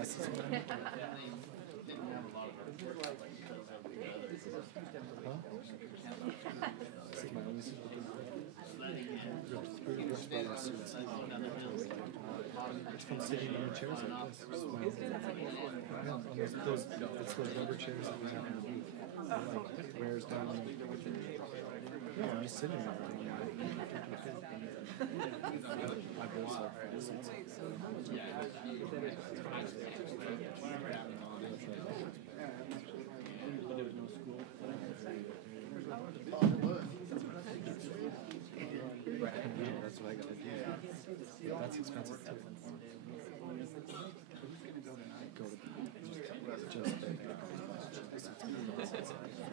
It's from sitting in the chairs like this. It's those rubber chairs that we have in the booth. It wears down. Yeah, I'm just sitting there. I both are fast. That's what I gotta do. That's expensive too. Go to just I spent like $3,000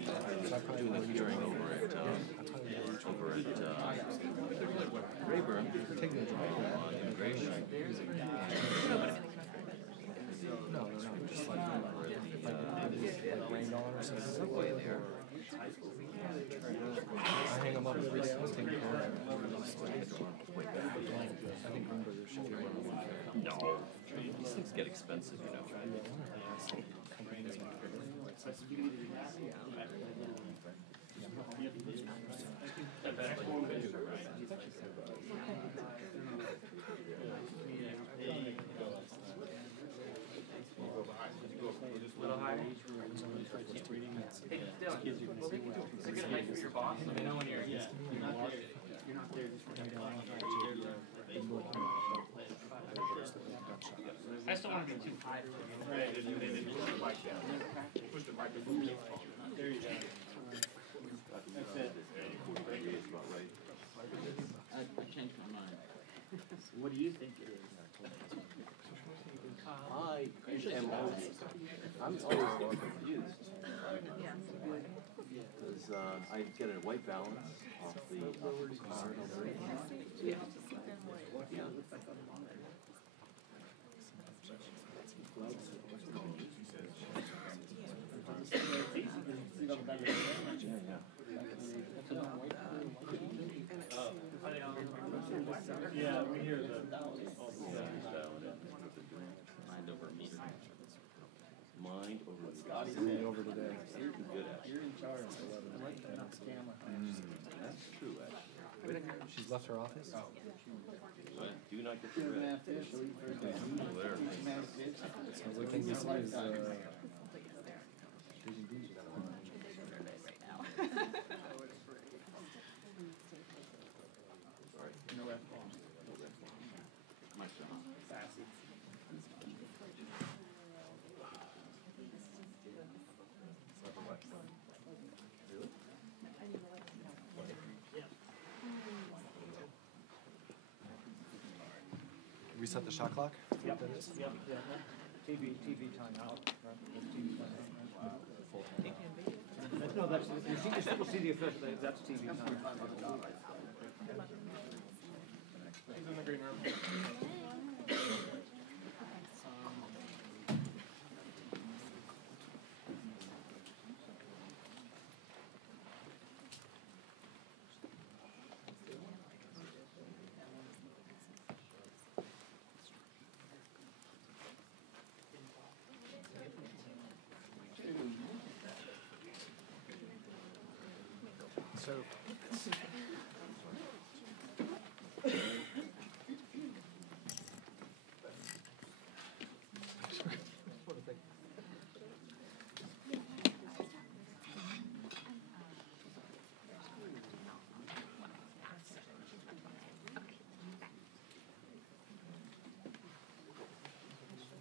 I was doing a hearing over at Rayburn on immigration. No, just like if I rained on or something. I hang them up every day. I think Greenberger should be one of them. No, these things get expensive, you know. Little higher. Hey, Dylan, is it good height for your boss? Let me know when you're not there. I just don't want to be too high. Right. Push the mic down. Push the microphone. There you go. That's it. I changed my mind. What do you think it is? I'm always more confused. Because I get a white balance off the card over it. Yeah. Yeah, we hear the Mind over Scotty's over today. You're good at it. You're in charge. That's true, actually. She's left her office? But do not get the red. Sounds like NBC is no F-bombs. My son. Sassy. Reset the shot clock? Yep. Yep. TV time out. Right? TV time out. Wow. No, that's you see the official. That's TV time. He's in the green room. So,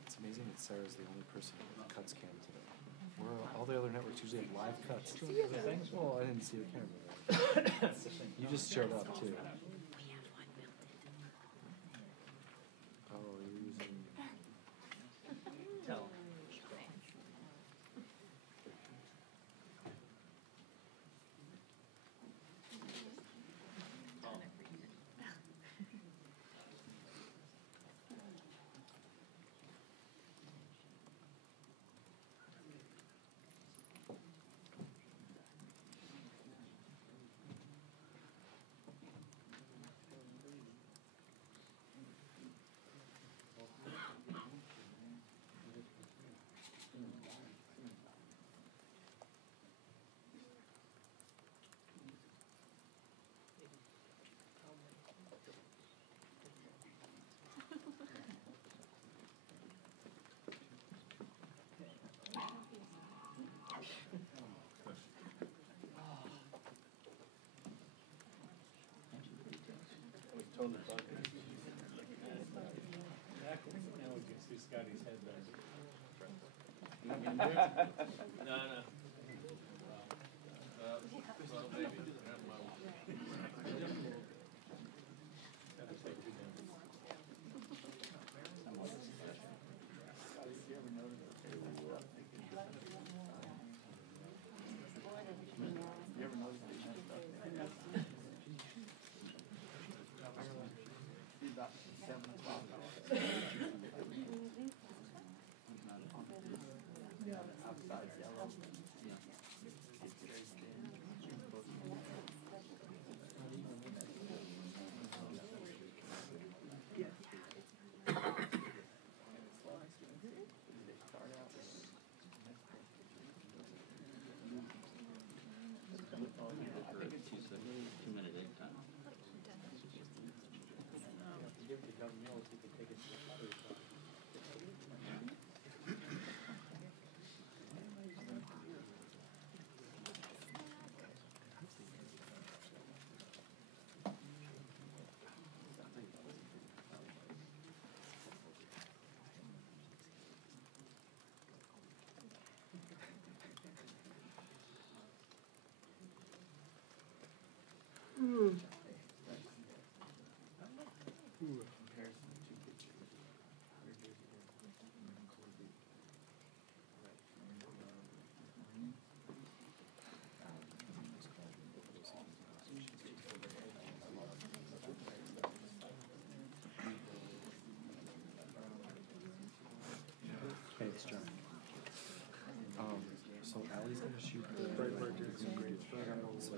it's amazing that Sarah's the only person with cuts cam today. Where all the other networks usually have live cuts. Well, I didn't see the camera. You just showed up too. Oh, you're using. Tell. totally bugged. Now we can see Scotty's head there. No, no. Well, maybe. Hey, it's John. So Allie's gonna shoot the so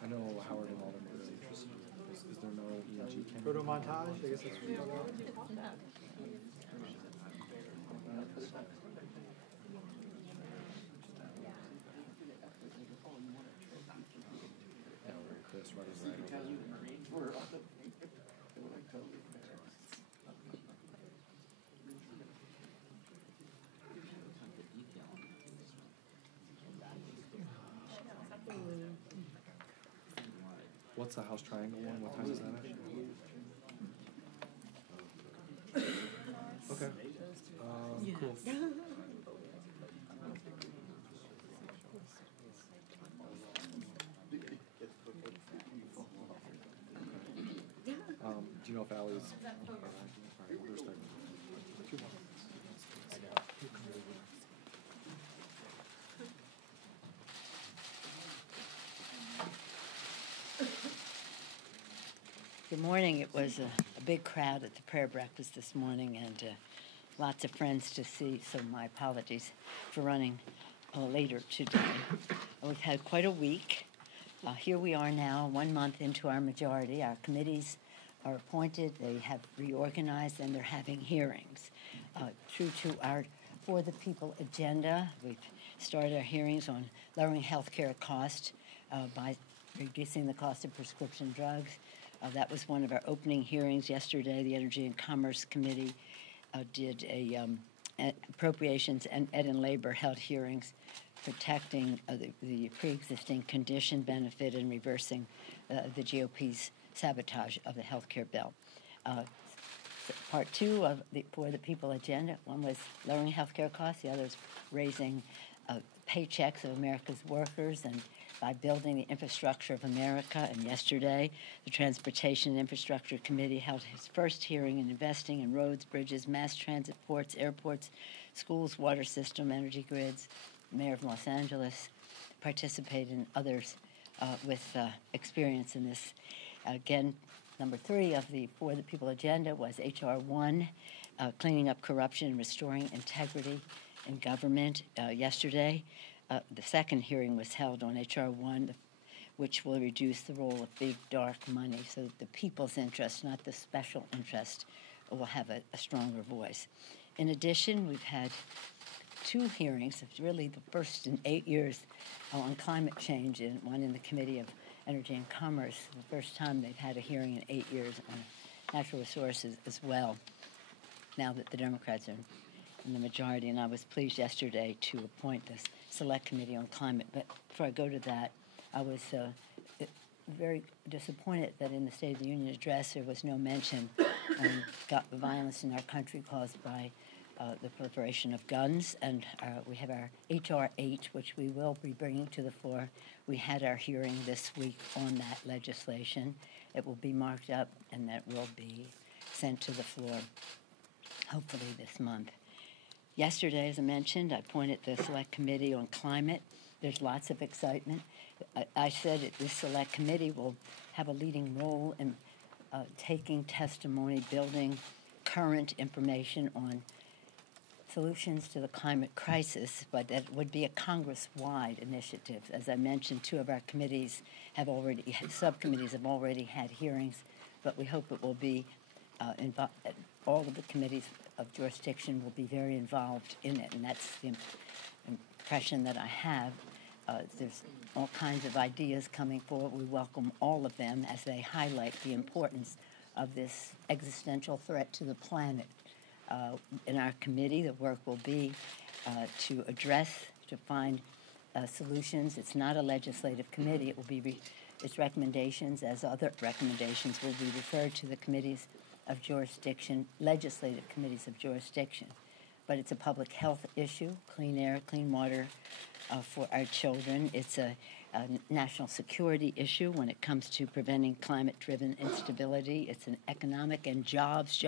I know Howard and Alden were really interested. Is there no ENG camera? Photo montage, I guess that's what you're talking about. Chris running right over there. What's the house triangle one? What time is that actually? Okay. Cool. Do you know if Allie's... Alright, we're starting. 2 more. Good morning. It was a big crowd at the prayer breakfast this morning, and lots of friends to see, so my apologies for running later today. We've had quite a week. Here we are now, 1 month into our majority. Our committees are appointed, they have reorganized, and they're having hearings. True to our For the People agenda, we've started our hearings on lowering health care costs by reducing the cost of prescription drugs. That was one of our opening hearings yesterday. The Energy and Commerce Committee did a Appropriations and Ed and Labor held hearings protecting the pre-existing condition benefit and reversing the GOP's sabotage of the health care bill. Part 2 of the For the People agenda, one was lowering health care costs, the other is raising paychecks of America's workers and by building the infrastructure of America. And yesterday, the Transportation and Infrastructure Committee held its first hearing in investing in roads, bridges, mass transit, ports, airports, schools, water system, energy grids. The Mayor of Los Angeles participated, and others with experience in this. Again, number 3 of the For the People agenda was H.R. 1, cleaning up corruption and restoring integrity in government. Yesterday, the second hearing was held on H.R. 1, which will reduce the role of big, dark money so that the people's interest, not the special interest, will have a stronger voice. In addition, we've had 2 hearings, really the first in 8 years, on climate change, and one in the Committee of Energy and Commerce. The first time they've had a hearing in 8 years on natural resources as well, now that the Democrats are in the majority. And I was pleased yesterday to appoint this Select Committee on Climate. But before I go to that, I was very disappointed that in the State of the Union address there was no mention of the violence in our country caused by the proliferation of guns. And we have our H.R. 8, which we will be bringing to the floor. We had our hearing this week on that legislation. It will be marked up, and that will be sent to the floor, hopefully this month. Yesterday, as I mentioned, I appointed the Select Committee on Climate. There's lots of excitement. I said that this Select Committee will have a leading role in taking testimony, building current information on solutions to the climate crisis, but that would be a Congress-wide initiative. As I mentioned, two of our committees have already, subcommittees have already had hearings, but we hope it will be all of the committees of jurisdiction will be very involved in it, and that's the impression that I have. There's all kinds of ideas coming forward. We welcome all of them as they highlight the importance of this existential threat to the planet. In our committee, the work will be to address, to find solutions. It's not a legislative committee. It will be its recommendations, as other recommendations, will be referred to the committees of jurisdiction, legislative committees of jurisdiction. But it's a public health issue, clean air, clean water for our children. It's a national security issue when it comes to preventing climate-driven instability. It's an economic and jobs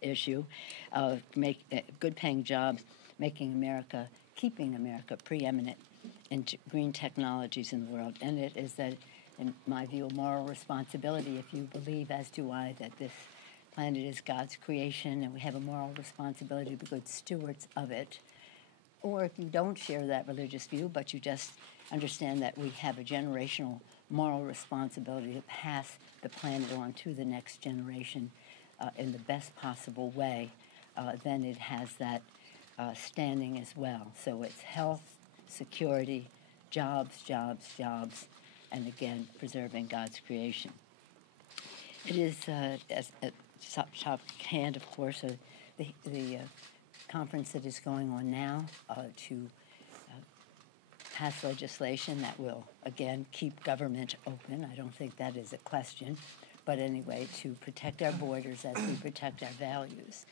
issue, good-paying jobs, keeping America preeminent in green technologies in the world. And it is that, in my view, a moral responsibility, if you believe, as do I, that this planet is God's creation and we have a moral responsibility to be good stewards of it. Or if you don't share that religious view, but you just understand that we have a generational moral responsibility to pass the planet on to the next generation in the best possible way, then it has that standing as well. So it's health, security, jobs, and again, preserving God's creation. It is, as top hand, of course, the conference that is going on now to pass legislation that will, again, keep government open. I don't think that is a question. But anyway, to protect our borders as we protect our values.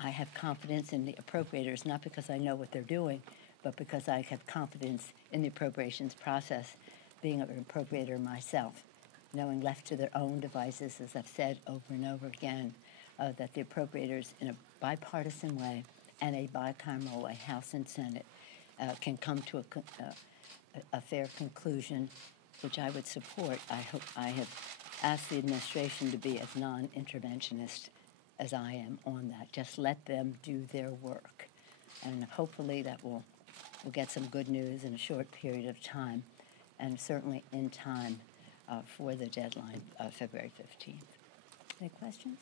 I have confidence in the appropriators, not because I know what they're doing, but because I have confidence in the appropriations process, being an appropriator myself, knowing left to their own devices, as I've said over and over again, that the appropriators, in a bipartisan way and a bicameral way, House and Senate, can come to a fair conclusion, which I would support. I have asked the administration to be as non-interventionist as I am on that. Just let them do their work. And hopefully that we'll get some good news in a short period of time, and certainly in time for the deadline of February 15th. Any questions?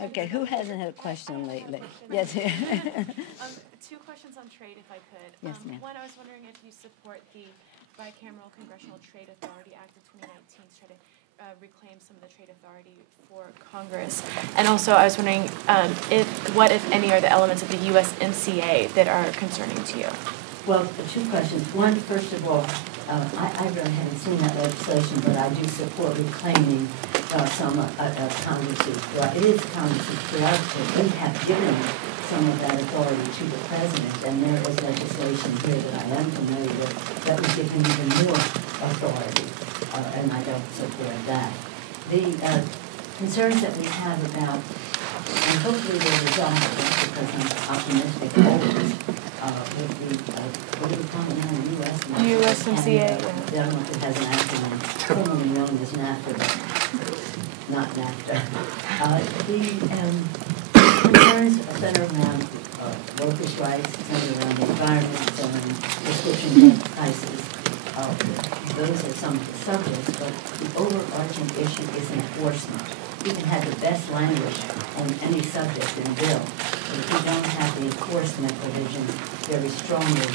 Okay, who hasn't had a question lately? Yes. Two questions on trade, if I could. Yes, ma'am. One, I was wondering if you support the Bicameral Congressional Trade Authority Act of 2019 to try to reclaim some of the trade authority for Congress. And also, I was wondering what, if any, are the elements of the USMCA that are concerning to you? Well, two questions. One, first of all, I really haven't seen that legislation, but I do support reclaiming some Congress's. It is Congress's prerogative. We have given some of that authority to the president, and there is legislation here that I am familiar with that would give him even more authority, and I don't support that. The concerns that we have about, and hopefully they're resolved, because I'm optimistic always, with the, what do we call it now, USMCA. I don't know if it has an acronym, formerly known as NAFTA, but not NAFTA. The concerns center around workers' rights, center around the environment, center around prescription drug prices. Those are some of the subjects, but the overarching issue is enforcement. You can have the best language on any subject in a bill, but if you don't have the enforcement provisions very strongly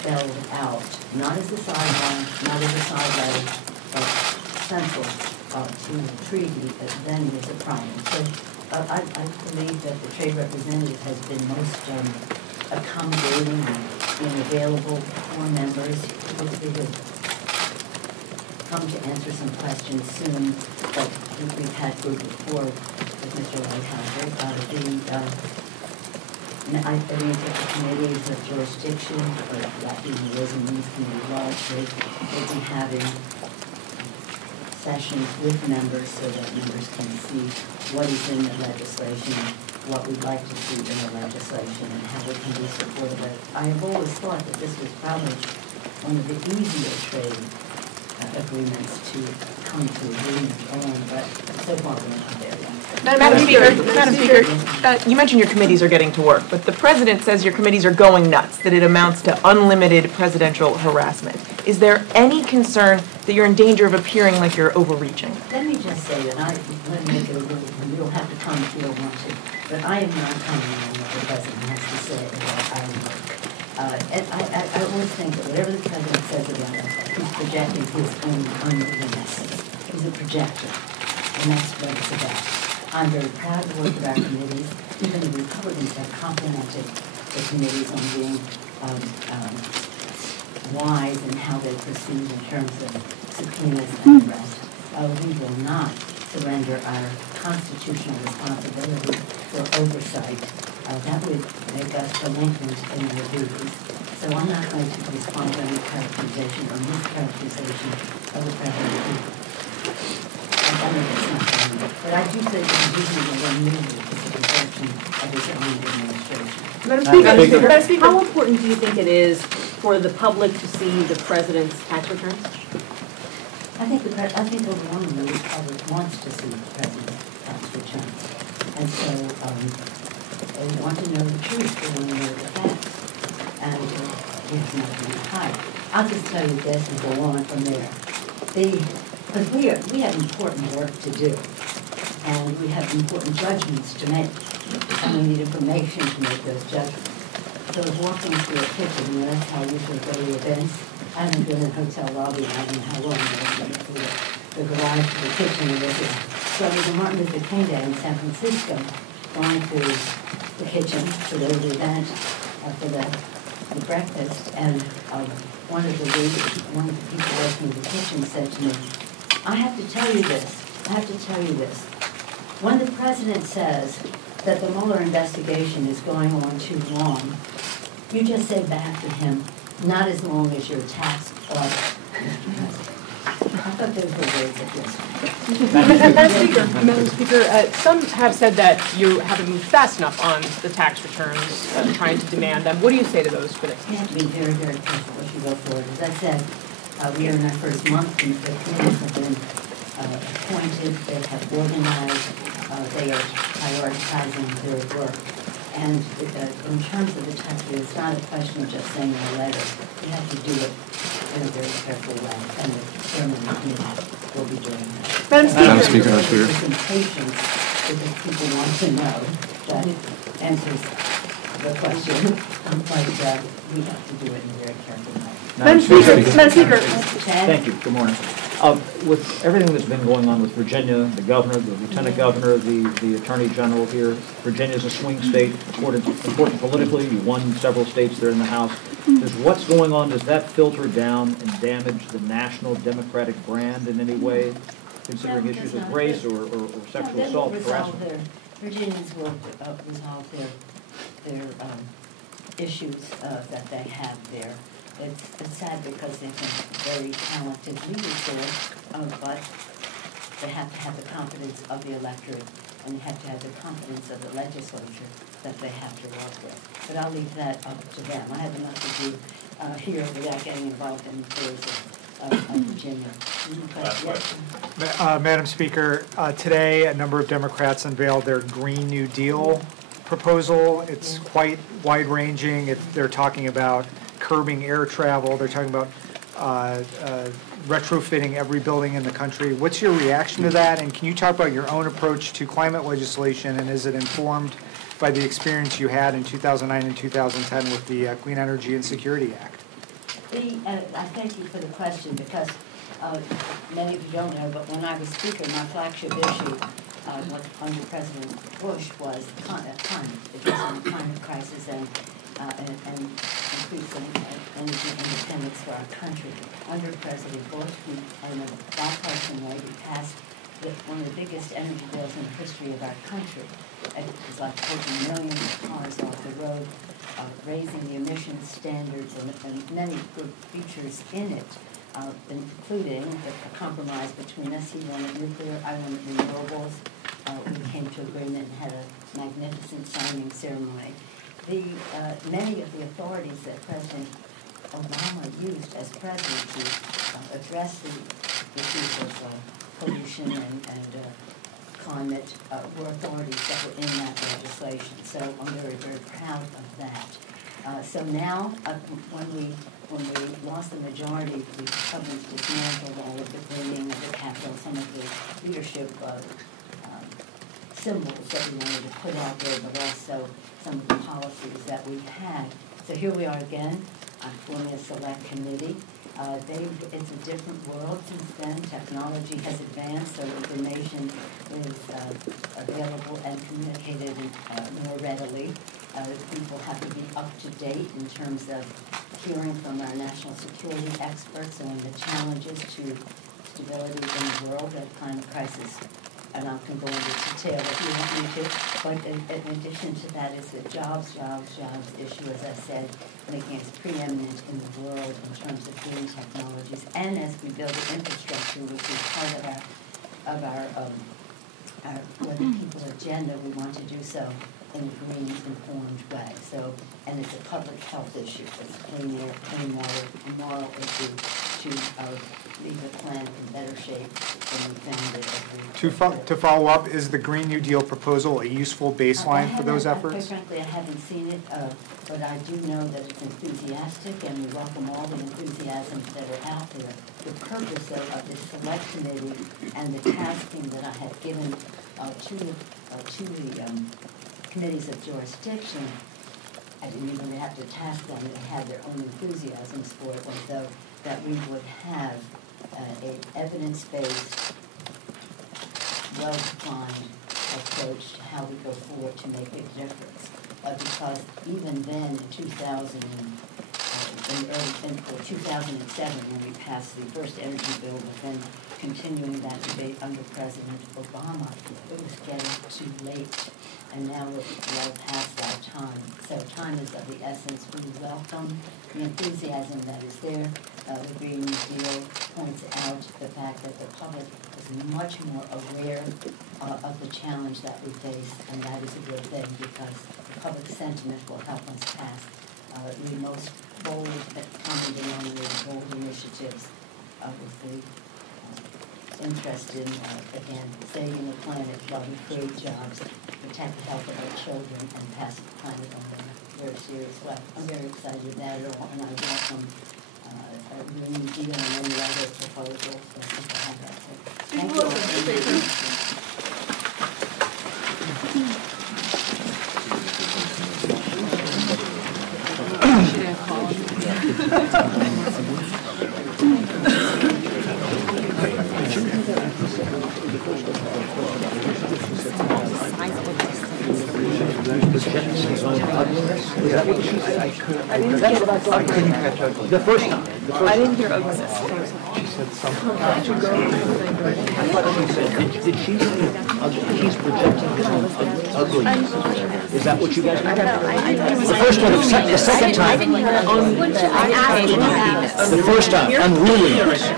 spelled out, not as a sideline, not as a side letter, but central to the treaty, then there's a problem. So I believe that the trade representative has been most accommodating and being available for members. come to answer some questions soon, but we've had good rapport with Mr. Lighthizer. I believe that the committees of jurisdiction, or that being the Ways and Means Committee largely, will be having sessions with members so that members can see what is in the legislation, what we'd like to see in the legislation, and how we can be supportive of it. I have always thought that this was probably one of the easier trade agreements to come to agreement on, but so far we're not there yet. Madam Speaker, you mentioned your committees are getting to work, but the President says your committees are going nuts, that it amounts to unlimited presidential harassment. Is there any concern that you're in danger of appearing like you're overreaching? Let me just say that let me make it a little, you don't have to come if you don't want to, but I am not commenting on what the President has to say about our work. And I always think that whatever the President says about us, he's projecting his own unwillingness. He's a projector, and that's what it's about. I'm very proud to work with our committees. Even the Republicans have complimented the committees on being wise in how they proceed in terms of subpoenas and arrest. We will not surrender our constitutional responsibility for oversight. That would make us delinquent in our duties. So I'm not going to respond to any characterization or mischaracterization of the President. But I do think that the duty will remove the protection of his own administration. Madam Speaker, how important do you think it is for the public to see the President's tax returns? I think overwhelmingly the public wants to see the President's tax returns. And so they want to know the truth, they want to know the facts. And it's not going to hide. I'll just tell you this and go on from there. Because we have important work to do, and we have important judgments to make, and we need information to make those judgments. So I was walking through a kitchen, and that's how I usually go to events. I haven't been in a hotel lobby, I don't know how long, I was going through the garage to the kitchen, and this is, so it was a Martin Luther King Day in San Francisco, going to the kitchen for the event, for the breakfast, and one of the people working in the kitchen said to me, I have to tell you this. When the President says that the Mueller investigation is going on too long, you just say back to him, not as long as your tax audit, Mr. President. I thought those were words of wisdom. Madam Speaker, some have said that you haven't moved fast enough on the tax returns, trying to demand them. What do you say to those critics? You have to be very, very careful as you go forward. As I said, we are in our first month, and the committees have been appointed, they have organized, they are prioritizing their work. And in terms of the tax rate, it's not a question of just saying a letter. You have to do it in a very careful way, and the chairman of the committee will be doing that. Madam Speaker. There's some patience because people want to know that answers the question, but we have to do it in a very careful way. Madam Speaker. Thank you. Good morning. With everything that's been going on with Virginia, the governor, the lieutenant governor, the attorney general here, Virginia's a swing state, important politically. You won several states there in the House. Does what's going on, does that filter down and damage the national Democratic brand in any way, considering issues of race or sexual assault, harassment? Virginians will resolve their issues that they have there. It's sad because they have very talented leaders there, but they have to have the confidence of the electorate, and they have to have the confidence of the legislature that they have to work with. But I'll leave that up to them. I have enough to do here without getting involved in affairs of Virginia. Madam Speaker, today a number of Democrats unveiled their Green New Deal proposal. It's quite wide-ranging. They're talking about curbing air travel. They're talking about retrofitting every building in the country. What's your reaction to that? And can you talk about your own approach to climate legislation, and is it informed by the experience you had in 2009 and 2010 with the Clean Energy and Security Act? I thank you for the question because many of you don't know, but when I was Speaker, my flagship issue under President Bush was climate, addressing the climate crisis and increasing energy independence. standards for our country. Under President Bush, in a bipartisan way, we passed one of the biggest energy bills in the history of our country. It was like taking millions of cars off the road, raising the emissions standards, and many good features in it, including a compromise between us. He wanted nuclear, I wanted renewables. We came to agreement and had a magnificent signing ceremony. Many of the authorities that President Obama used as president to address the issues of pollution and climate were authorities that were in that legislation. So I'm very, very proud of that. So now, when we lost the majority, the Republicans dismantled all of the greening of the Capitol, some of the leadership symbols that we wanted to put out there, but also some of the policies that we had. So here we are again. I'm forming a select committee. It's a different world since then. Technology has advanced, so information is available and communicated more readily. People have to be up to date in terms of hearing from our national security experts on the challenges to stability in the world, the climate crisis. And I can go into detail if you want me to. But in addition to that is the jobs issue, as I said, making us preeminent in the world in terms of green technologies. And as we build the infrastructure, which is part of our Weather People agenda, we want to do so in a green, informed way. So, and it's a public health issue. It's a clean air, clean water, a moral issue to leave the planet in better shape than we found it. To follow up, is the Green New Deal proposal a useful baseline for those efforts? Quite frankly, I haven't seen it, but I do know that it's enthusiastic, and we welcome all the enthusiasms that are out there. The purpose of this select committee and the tasking that I have given to the committees of jurisdiction, I didn't even have to task them. They had their own enthusiasms for it, was that we would have an evidence-based, well-defined approach to how we go forward to make a difference. Because even then, in 2007, when we passed the first energy bill, but then continuing that debate under President Obama, it was getting too late. And now we're well past that time. So time is of the essence. We welcome the enthusiasm that is there. The Green New Deal points out the fact that the public is much more aware of the challenge that we face, and that is a good thing because the public sentiment will help us pass the most bold, common denominator, bold initiatives with the interest in, again, saving the planet while we create jobs, protect the health of our children, and pass the planet on a very serious way. I'm very excited about it all, and I welcome a Green New Deal and any other proposals that people have that. So, thank you. The first time. I didn't hear ugliness. She said something. I thought she said, did she say she's projecting his own ugliness? Is that what you guys heard? The first one, the second time. The first time, unruliness.